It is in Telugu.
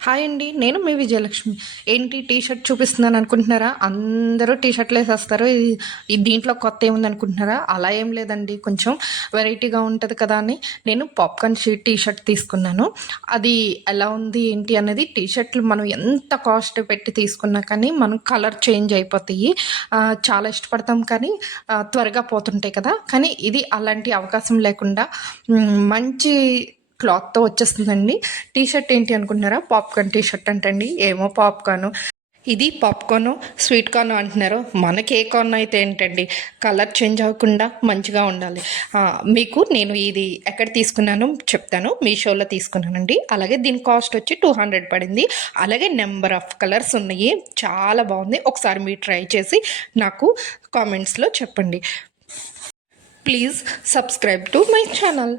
హాయ్ అండి. నేను మీ విజయలక్ష్మి. ఏంటి టీ షర్ట్ చూపిస్తున్నాను అనుకుంటున్నారా? అందరూ టీ షర్ట్లు వేసేస్తారు. దీంట్లో కొత్త ఏముంది అనుకుంటున్నారా? అలా ఏం లేదండి. కొంచెం వెరైటీగా ఉంటుంది కదా అని నేను పాప్కార్న్ టీ షర్ట్ తీసుకున్నాను. అది ఎలా ఉంది ఏంటి అనేది, టీ షర్ట్లు మనం ఎంత కాస్ట్ పెట్టి తీసుకున్నా కానీ మనం కలర్ చేంజ్ అయిపోతాయి. చాలా ఇష్టపడతాం కానీ త్వరగా పోతుంటాయి కదా. కానీ ఇది అలాంటి అవకాశం లేకుండా మంచి క్లాత్‌తో వచ్చేస్తుందండి. టీ షర్ట్ ఏంటి అనుకుంటున్నారా? పాప్‌కార్న్ టీ షర్ట్ అంటండి. ఏమో పాప్‌కార్ను. ఇది పాప్‌కార్ను, స్వీట్ కార్న్ అంటున్నారు. మనకి ఏ కార్న్ అయితే ఏంటండి, కలర్ చేంజ్ అవ్వకుండా మంచిగా ఉండాలి. మీకు నేను ఇది ఎక్కడ తీసుకున్నానో చెప్తాను. మీషోలో తీసుకున్నానండి. అలాగే దీని కాస్ట్ వచ్చి 200 పడింది. అలాగే నెంబర్ ఆఫ్ కలర్స్ ఉన్నాయి. చాలా బాగుంది. ఒకసారి మీరు ట్రై చేసి నాకు కామెంట్స్‌లో చెప్పండి. Please subscribe to my channel.